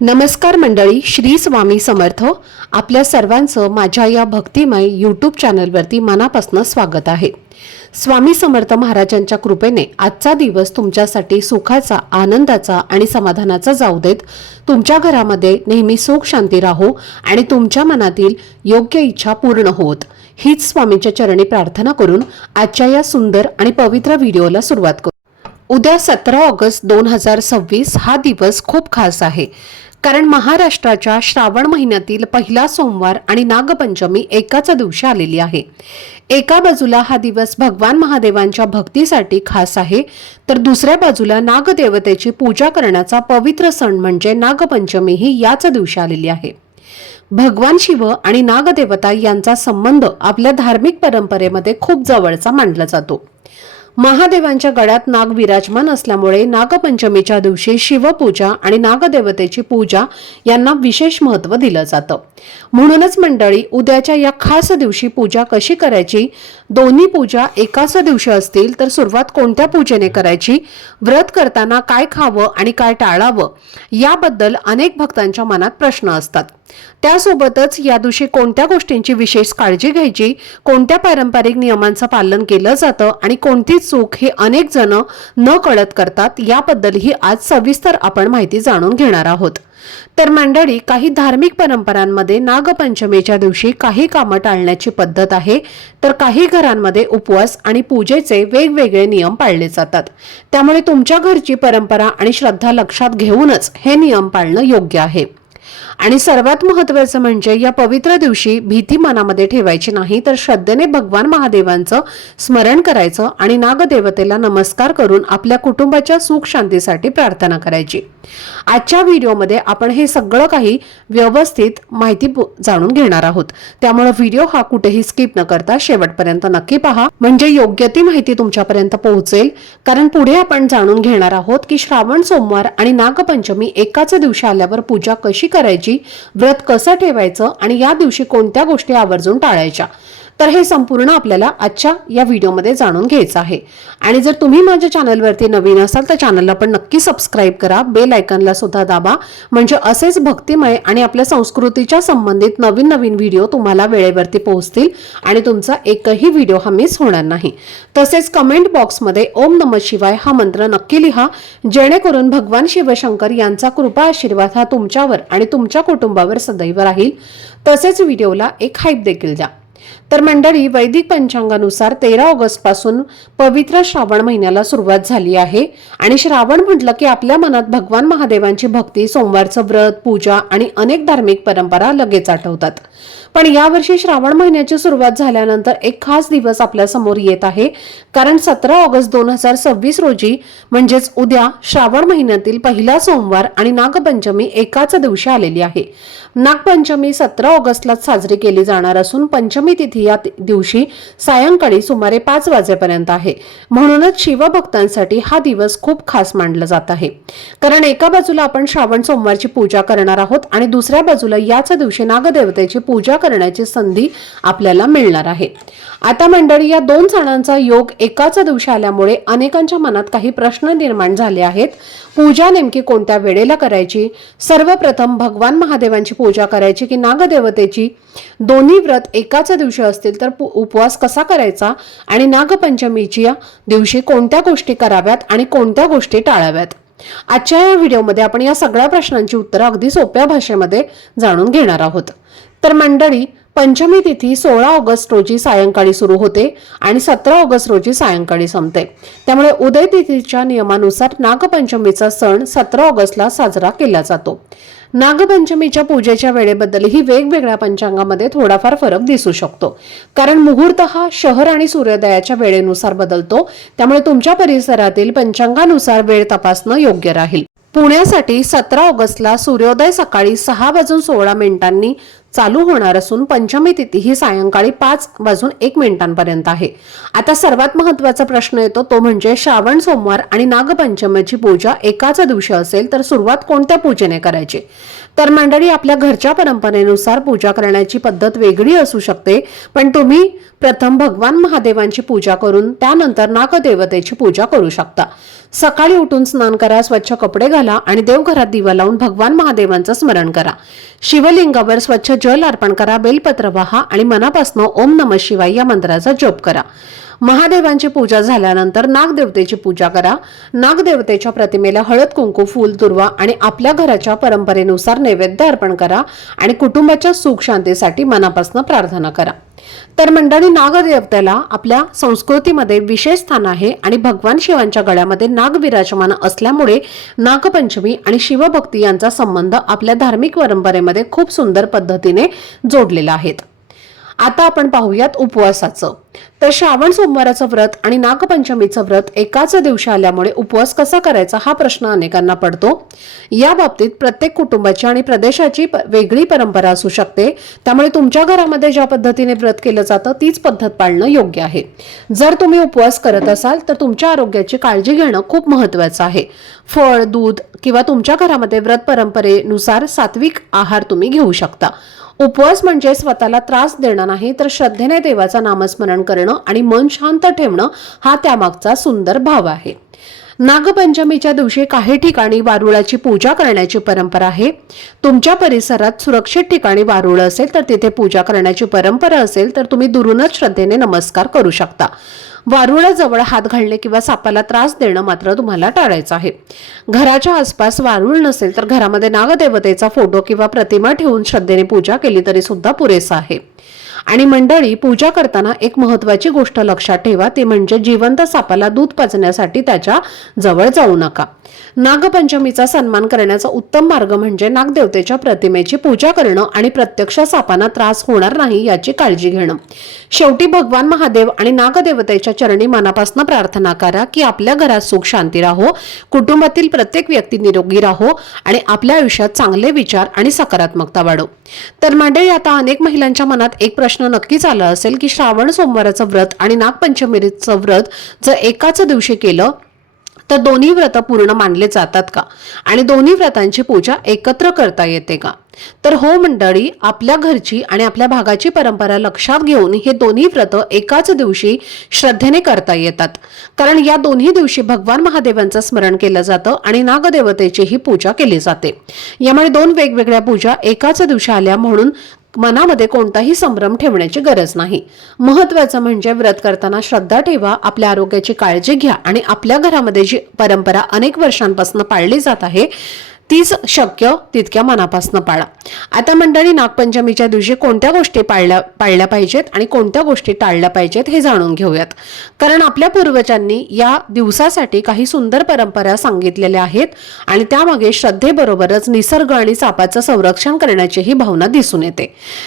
नमस्कार मंडळी, श्री स्वामी समर्थ. आपल्या सर्वांचं माझ्या या भक्तिमय यूट्यूब चॅनलवरती मनापासून स्वागत आहे. स्वामी समर्थ महाराजांच्या कृपेने आजचा दिवस तुमच्यासाठी सुखाचा, आनंदाचा आणि समाधानाचा जाऊ देत. तुमच्या घरामध्ये नेहमी सुख शांती राहो आणि तुमच्या मनातील योग्य इच्छा पूर्ण होत, हीच स्वामींच्या चरणी प्रार्थना करून आजच्या या सुंदर आणि पवित्र व्हिडिओला सुरुवात करू. उद्या 17 ऑगस्ट 2026 हा दिवस खूप खास आहे, कारण महाराष्ट्राच्या श्रावण महिन्यातील पहिला सोमवार आणि नागपंचमी एकाच दिवशी आलेली आहे. एका बाजूला हा दिवस भगवान महादेवांच्या भक्तीसाठी खास आहे, तर दुसऱ्या बाजूला नागदेवतेची पूजा करण्याचा पवित्र सण म्हणजे नागपंचमी ही याच दिवशी आलेली आहे. भगवान शिव आणि नागदेवता यांचा संबंध आपल्या धार्मिक परंपरेमध्ये खूप जवळचा मानला जातो. महादेवांच्या गळ्यात नाग विराजमान असल्यामुळे नागपंचमीच्या दिवशी शिवपूजा आणि नागदेवतेची पूजा यांना विशेष महत्त्व दिलं जातं. म्हणूनच मंडळी, उद्याच्या या खास दिवशी पूजा कशी करायची, दोन्ही पूजा एकाच दिवशी असतील तर सुरुवात कोणत्या पूजेने करायची, व्रत करताना काय खावं आणि काय टाळावं, याबद्दल अनेक भक्तांच्या मनात प्रश्न असतात. त्यासोबतच या दिवशी कोणत्या गोष्टींची विशेष काळजी घ्यायची, कोणत्या पारंपरिक नियमांचं पालन केलं जातं आणि कोणती चूक हे अनेक जण न कळत करतात, याबद्दलही आज सविस्तर आपण माहिती जाणून घेणार आहोत. तर मंडळी, काही धार्मिक परंपरांमध्ये नागपंचमीच्या दिवशी काही कामं टाळण्याची पद्धत आहे, तर काही घरांमध्ये उपवास आणि पूजेचे वेगवेगळे नियम पाळले जातात. त्यामुळे तुमच्या घरची परंपरा आणि श्रद्धा लक्षात घेऊनच हे नियम पाळणं योग्य आहे. आणि सर्वात महत्त्वाचं म्हणजे या पवित्र दिवशी भीती मनामध्ये ठेवायची नाही, तर श्रद्धेने भगवान महादेवांचं स्मरण करायचं आणि नागदेवतेला नमस्कार करून आपल्या कुटुंबाच्या सुख शांतीसाठी प्रार्थना करायची. आजच्या व्हिडिओमध्ये आपण हे सगळं काही व्यवस्थित माहिती जाणून घेणार आहोत. त्यामुळे व्हिडिओ हा कुठेही स्किप न करता शेवटपर्यंत नक्की पहा, म्हणजे योग्य ती माहिती तुमच्यापर्यंत पोहोचेल. कारण पुढे आपण जाणून घेणार आहोत की श्रावण सोमवार आणि नागपंचमी एकाच दिवशी आल्यावर पूजा कशी करायची, व्रत कसं ठेवायचं आणि या दिवशी कोणत्या गोष्टी आवर्जून टाळायच्या, तर हे संपूर्ण आपल्याला आजच्या या व्हिडिओमध्ये जाणून घ्यायचं आहे. आणि जर तुम्ही माझ्या चॅनलवरती नवीन असाल तर चॅनलला पण नक्की सबस्क्राईब करा, बेल आयकॉनला सुद्धा दाबा, म्हणजे असेच भक्तिमय आणि आपल्या संस्कृतीच्या संबंधित नवीन नवीन व्हिडिओ तुम्हाला वेळेवरती पोहोचतील आणि तुमचा एकही व्हिडिओ हा मिस होणार नाही. तसेच कमेंट बॉक्समध्ये ओम नमः शिवाय हा मंत्र नक्की लिहा, जेणेकरून भगवान शिवशंकर यांचा कृपा आशीर्वाद हा तुमच्यावर आणि तुमच्या कुटुंबावर सदैव राहील. तसेच व्हिडिओला एक हाईप देखील द्या. तर मंडळी, वैदिक पंचांगानुसार 13 ऑगस्ट पासून पवित्र श्रावण महिन्याला सुरुवात झाली आहे. आणि श्रावण म्हटलं की आपल्या मनात भगवान महादेवांची भक्ती, सोमवारचं व्रत, पूजा आणि अनेक धार्मिक परंपरा लगेच आठवतात. पण यावर्षी श्रावण महिन्याची सुरुवात झाल्यानंतर एक खास दिवस आपल्या समोर येत आहे, कारण 17 ऑगस्ट 2026 रोजी म्हणजेच उद्या श्रावण महिन्यातील पहिला सोमवार आणि नागपंचमी एकाच दिवशी आलेली आहे. नागपंचमी 17 ऑगस्टला साजरी केली जाणार असून पंचमी तिथी या दिवशी सायंकाळी सुमारे 5 वाजेपर्यंत आहे. म्हणूनच शिवभक्तांसाठी हा दिवस खूप खास मानला जात आहे, कारण एका बाजूला आपण श्रावण सोमवारची पूजा करणार आहोत आणि दुसऱ्या बाजूला याच दिवशी नागदेवतेची पूजा करण्याची संधी आपल्याला मिळणार आहे. आता मंडळी, या दोन सणांचा योग एकाच दिवशी आल्यामुळे अनेकांच्या मनात काही प्रश्न निर्माण झाले आहेत. पूजा नेमकी कोणत्या वेळेला करायची, सर्वप्रथम भगवान महादेवांची पूजा करायची की नागदेवतेची, दोन्ही व्रत एकाच दिवशी असतील तर उपवास कसा करायचा आणि नागपंचमीच्या दिवशी कोणत्या गोष्टी कराव्यात आणि कोणत्या गोष्टी टाळाव्यात, आजच्या या व्हिडिओमध्ये आपण या सगळ्या प्रश्नांची उत्तरं अगदी सोप्या भाषेमध्ये जाणून घेणार आहोत. तर मंडळी, पंचमी तिथी 16 ऑगस्ट रोजी सायंकाळी सुरू होते आणि 17 ऑगस्ट रोजी सायंकाळी संपते. त्यामुळे उदय तिथीच्या नियमानुसार नागपंचमीचा सण 17 ऑगस्टला साजरा केला जातो. नागपंचमीच्या पूजेच्या वेळेबद्दलही वेगवेगळ्या पंचांगामध्ये थोडाफार फरक दिसू शकतो, कारण मुहूर्त हा शहर आणि सूर्योदयाच्या वेळेनुसार बदलतो. त्यामुळे तुमच्या परिसरातील पंचांगानुसार वेळ तपासणं योग्य राहील. पुण्यासाठी 17 ऑगस्टला सूर्योदय सकाळी 6:16 चालू होणार असून पंचमी तिथी ही सायंकाळी 5:01 आहे. आता सर्वात महत्त्वाचा प्रश्न येतो तो म्हणजे श्रावण सोमवार आणि नागपंचमीची पूजा एकाच दिवशी असेल तर सुरुवात कोणत्या पूजेने करायची. तर मंडळी, आपल्या घरच्या परंपरेनुसार पूजा करण्याची पद्धत वेगळी असू शकते, पण तुम्ही प्रथम भगवान महादेवांची पूजा करून त्यानंतर नागदेवतेची पूजा करू शकता. सकाळी उठून स्नान करा, स्वच्छ कपडे घाला आणि देवघरात दिवा लावून भगवान महादेवांचं स्मरण करा. शिवलिंगावर स्वच्छ जल अर्पण करा, बेलपत्र वाहा आणि मनापासून ओम नमः शिवाय या मंत्राचा जप करा. महादेवांची पूजा झाल्यानंतर नागदेवतेची पूजा करा. नागदेवतेच्या प्रतिमेला हळद, कुंकू, फूल, दुर्वा आणि आपल्या घराच्या परंपरेनुसार नैवेद्य अर्पण करा आणि कुटुंबाच्या सुख शांतीसाठी मनापासून प्रार्थना करा. तर मंडळी, नागदेवतेला आपल्या संस्कृतीमध्ये विशेष स्थान आहे आणि भगवान शिवांच्या गळ्यामध्ये नाग विराजमान असल्यामुळे नागपंचमी आणि शिवभक्ती यांचा संबंध आपल्या धार्मिक परंपरेमध्ये खूप सुंदर पद्धतीने जोडलेला आहे. आता आपण पाहूयात उपवासाचं. तर श्रावण सोमवाराचं व्रत आणि नागपंचमीचं व्रत एकाच दिवशी आल्यामुळे उपवास कसा करायचा हा प्रश्न अनेकांना पडतो. या बाबतीत प्रत्येक कुटुंबाची आणि प्रदेशाची वेगळी परंपरा असू शकते, त्यामुळे तुमच्या घरामध्ये ज्या पद्धतीने व्रत केलं जातं तीच पद्धत पाळणं योग्य आहे. जर तुम्ही उपवास करत असाल तर तुमच्या आरोग्याची काळजी घेणं खूप महत्त्वाचं आहे. फळ, दूध किंवा तुमच्या घरामध्ये व्रत परंपरेनुसार सात्विक आहार तुम्ही घेऊ शकता. उपवास म्हणजे स्वतःला त्रास देणं नाही, तर श्रद्धेने देवाचं नामस्मरण करणं आणि मन शांत ठेवणं हा त्यामागचा सुंदर भाव आहे. नागपंचमीच्या दिवशी काही ठिकाणी वारुळाची पूजा करण्याची परंपरा आहे. तुमच्या परिसरात सुरक्षित ठिकाणी वारुळ असेल तर तिथे पूजा करण्याची परंपरा असेल तर तुम्ही दुरूनच श्रद्धेने नमस्कार करू शकता. वारुळाजवळ हात घालणे किंवा सापाला त्रास देणं मात्र तुम्हाला टाळायचं आहे. घराच्या आसपास वारुळ नसेल तर घरामध्ये नागदेवतेचा फोटो किंवा प्रतिमा ठेवून श्रद्धेने पूजा केली तरी सुद्धा पुरेसं आहे. आणि मंडळी, पूजा करताना एक महत्त्वाची गोष्ट लक्षात ठेवा, ती म्हणजे जिवंत सापाला दूध पाजण्यासाठी त्याच्या जवळ जाऊ नका. नागपंचमीचा सन्मान करण्याचा उत्तम मार्ग म्हणजे नागदेवतेच्या प्रतिमेची पूजा करणं आणि प्रत्यक्ष सापांना त्रास होणार नाही याची काळजी घेणं. शेवटी भगवान महादेव आणि नागदेवतेच्या चरणी मनापासून प्रार्थना करा की आपल्या घरात सुख शांती राहो, कुटुंबातील प्रत्येक व्यक्ती निरोगी राहो आणि आपल्या आयुष्यात चांगले विचार आणि सकारात्मकता वाढो. तर मंडळी, आता अनेक महिलांच्या मनात एक प्रश्न नक्कीच आला असेल की श्रावण सोमवाराचं व्रत आणि नागपंचमीचं व्रत जर एकाच दिवशी केलं तर दोन्ही व्रत पूर्ण मानले जातात का आणि दोन्ही व्रतांची पूजा एकत्र करता येते का. तर हो मंडळी, आपल्या घरची आणि आपल्या भागाची परंपरा लक्षात घेऊन हे दोन्ही व्रत एकाच दिवशी श्रद्धेने करता येतात, कारण या दोन्ही दिवशी भगवान महादेवांचं स्मरण केलं जातं आणि नागदेवतेचीही पूजा केली जाते. यामुळे दोन वेगवेगळ्या पूजा एकाच दिवशी आल्या म्हणून मनामध्ये कोणताही संभ्रम ठेवण्याची गरज नाही. महत्त्वाचं म्हणजे व्रत करताना श्रद्धा ठेवा, आपल्या आरोग्याची काळजी घ्या आणि आपल्या घरामध्ये जी परंपरा अनेक वर्षांपासून पाळली जात आहे तीच शक्य तितक्या मनापासून पाळा. आता मंडळी, नागपंचमीच्या दिवशी कोणत्या गोष्टी पाळल्या पाहिजेत आणि कोणत्या गोष्टी टाळल्या पाहिजेत हे जाणून घेऊयात, कारण आपल्या पूर्वजांनी या दिवसासाठी काही सुंदर परंपरा सांगितलेल्या आहेत आणि त्यामागे श्रद्धेबरोबरच निसर्ग आणि सापाचं संरक्षण करण्याची ही भावना दिसून येते.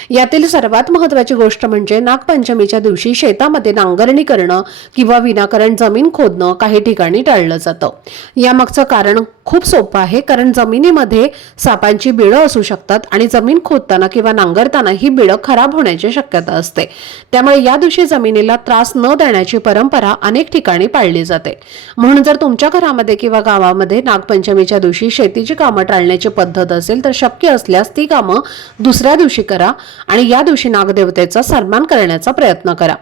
यातील सर्वात महत्त्वाची गोष्ट म्हणजे नागपंचमीच्या दिवशी शेतामध्ये नांगरणी करणं किंवा विनाकारण जमीन खोदणं काही ठिकाणी टाळलं जातं. यामागचं कारण खूप सोपं आहे, कारण जमिनीमध्ये सापांची बिळं असू शकतात आणि जमीन खोदताना किंवा नांगरताना ही बिळं खराब होण्याची शक्यता असते. त्यामुळे या दिवशी जमिनीला त्रास न देण्याची परंपरा अनेक ठिकाणी पाळली जाते. म्हणून जर तुमच्या घरामध्ये किंवा गावामध्ये नागपंचमीच्या दिवशी शेतीची कामं टाळण्याची पद्धत असेल तर शक्य असल्यास ती कामं दुसऱ्या दिवशी करा आणि या दिवशी नागदेवतेचा सन्मान करण्याचा प्रयत्न करा.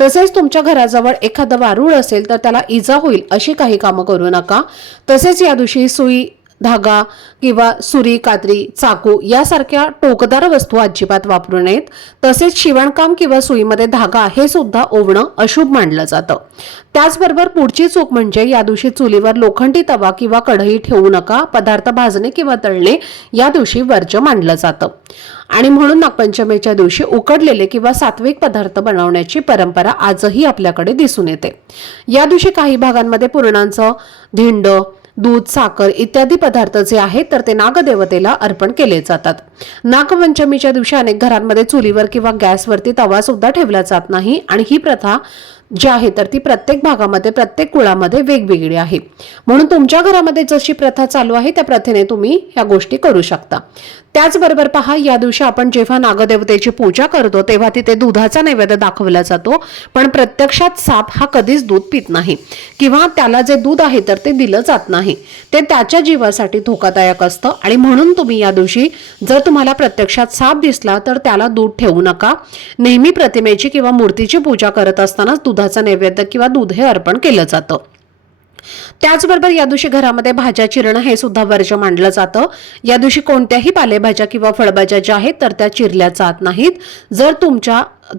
तसेच तुमच्या घराजवळ एखादं वारूळ असेल तर त्याला इजा होईल अशी काही कामं करू नका. तसेच या दिवशी सुई, धागा किंवा सुरी, कात्री, चाकू यासारख्या टोकदार वस्तू अजिबात वापरू नयेत. तसेच शिवणकाम किंवा सुईमध्ये धागा हे सुद्धा ओवणं अशुभ मानलं जातं. त्याचबरोबर पुढची चूक म्हणजे या दिवशी चुलीवर लोखंडी तवा किंवा कढई ठेवू नका. पदार्थ भाजणे किंवा तळणे या दिवशी वर्ज्य मानलं जातं आणि म्हणून नागपंचमीच्या दिवशी उकडलेले किंवा सात्विक पदार्थ बनवण्याची परंपरा आजही आपल्याकडे दिसून येते. या दिवशी काही भागांमध्ये पुरणांचं धिंड, दूध, साखर इत्यादी पदार्थ जे आहेत तर ते नागदेवतेला अर्पण केले जातात. नागपंचमीच्या दिवशी अनेक घरांमध्ये चुलीवर किंवा गॅसवरती तवा सुद्धा ठेवला जात नाही आणि ही प्रथा जी आहे तर ती प्रत्येक भागामध्ये प्रत्येक कुळामध्ये वेगवेगळी आहे. म्हणून तुमच्या घरामध्ये जशी प्रथा चालू आहे त्या प्रथेने तुम्ही ह्या गोष्टी करू शकता. त्याचबरोबर पहा, या दिवशी आपण जेव्हा नागदेवतेची पूजा करतो तेव्हा तिथे दुधाचा नैवेद्य दाखवला जातो, पण प्रत्यक्षात साप हा कधीच दूध पित नाही किंवा त्याला जे दूध आहे तर ते दिलं जात नाही. ते त्याच्या जीवासाठी धोकादायक असतं आणि म्हणून तुम्ही या दिवशी जर तुम्हाला प्रत्यक्षात साप दिसला तर त्याला दूध ठेवू नका. नेहमी प्रतिमेची किंवा मूर्तीची पूजा करत असताना दुधाचा नैवेद्य किंवा दूध हे अर्पण केलं जातं. त्याचबरोबर या दिवशी घरामध्ये भाज्या चिरणं हे सुद्धा वर्ज्य मानलं जातं. या दिवशी कोणत्याही पालेभाज्या किंवा फळभाज्या ज्या आहेत तर त्या चिरल्या जात नाहीत. जर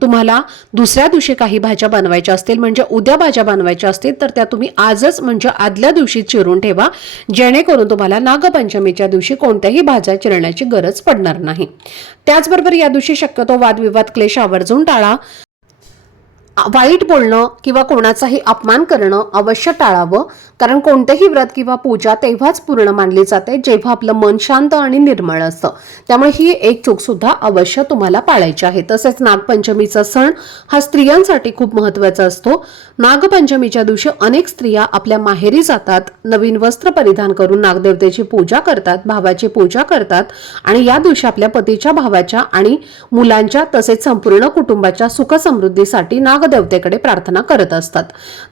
तुम्हाला दुसऱ्या दिवशी काही भाज्या बनवायच्या असतील, म्हणजे उद्या भाज्या बनवायच्या असतील, तर त्या तुम्ही आजच म्हणजे आदल्या दिवशी चिरून ठेवा, जेणेकरून तुम्हाला नागपंचमीच्या दिवशी कोणत्याही भाज्या चिरण्याची गरज पडणार नाही. त्याचबरोबर या दिवशी शक्यतो वादविवाद क्लेश आवर्जून टाळा. वाईट बोलणं किंवा कोणाचाही अपमान करणं अवश्य टाळावं, कारण कोणतेही व्रत किंवा पूजा तेव्हाच पूर्ण मानली जाते जेव्हा आपलं मन शांत आणि निर्मळ असतं. त्यामुळे ही एक चूक सुद्धा अवश्य तुम्हाला पाळायची आहे. तसेच नागपंचमीचा सण हा स्त्रियांसाठी खूप महत्त्वाचा असतो. नागपंचमीच्या दिवशी अनेक स्त्रिया आपल्या माहेरी जातात, नवीन वस्त्र परिधान करून नागदेवतेची पूजा करतात, भावाची पूजा करतात आणि या दिवशी आपल्या पतीच्या, भावाच्या आणि मुलांच्या तसेच संपूर्ण कुटुंबाच्या सुख समृद्धीसाठी नागदेवतेकडे प्रार्थना करत असतात.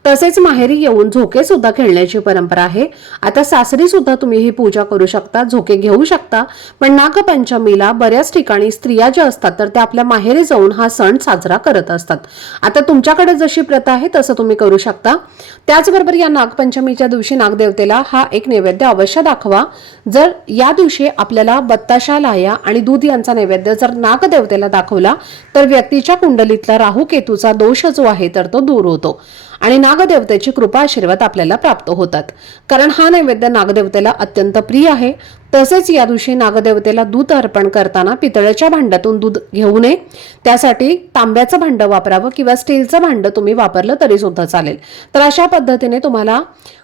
तसेच माहेरी येऊन झोके सुद्धा खेळण्याची परंपरा आहे. आता सासरी सुद्धा तुम्ही ही पूजा करू शकता, झोके घेऊ शकता, पण नागपंचमीला बऱ्याच ठिकाणी स्त्रिया ज्या असतात तर त्या आपल्या माहेरी जाऊन हा सण साजरा करत असतात. आता तुमच्याकडे जशी प्रथा आहे तसं तुम्ही करू शकता. त्याचबरोबर या नागपंचमीच्या दिवशी नागदेवतेला हा एक नैवेद्य अवश्य दाखवा. जर या दिवशी आपल्याला बत्ताशा, लाह्या आणि दूध यांचा नैवेद्य जर नागदेवतेला दाखवला तर व्यक्तीच्या कुंडलीतला राहू केतूचा दोष जो आहे तर तो दूर होतो आणि नागदेवतेची कृपा आशीर्वाद आपल्याला प्राप्त होतात, कारण हा नैवेद्य नागदेवतेला अत्यंत प्रिय आहे. तसेच या दिवशी नागदेवतेला दूध अर्पण करताना पितळेच्या भांड्यातून दूध घेऊ नये. त्यासाठी तांब्याचं भांडं वापरावं किंवा स्टीलचं भांडं तुम्ही वापरलं तरी सुद्धा चालेल. तर अशा पद्धतीने तुम्हाला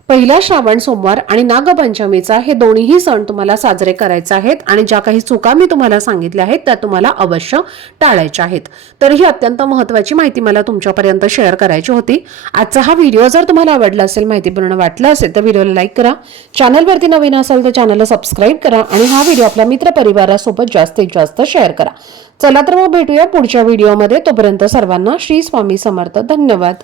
पहिला श्रावण सोमवार आणि नागपंचमीचा हे दोन्हीही सण तुम्हाला साजरे करायचे आहेत आणि ज्या काही चुका मी तुम्हाला सांगितल्या आहेत त्या तुम्हाला अवश्य टाळायच्या आहेत. तर ही अत्यंत महत्त्वाची माहिती मला तुमच्यापर्यंत शेअर करायची होती. आजचा हा व्हिडिओ जर तुम्हाला आवडला असेल, माहितीपूर्ण वाटला असेल तर व्हिडिओला लाईक करा. चॅनलवरती नवीन असाल तर चॅनलला सबस्क्राईब करा आणि हा व्हिडिओ आपल्या मित्रपरिवारासोबत जास्तीत जास्त शेअर करा. चला तर मग भेटूया पुढच्या व्हिडिओमध्ये. तोपर्यंत सर्वांना श्री स्वामी समर्थ. धन्यवाद.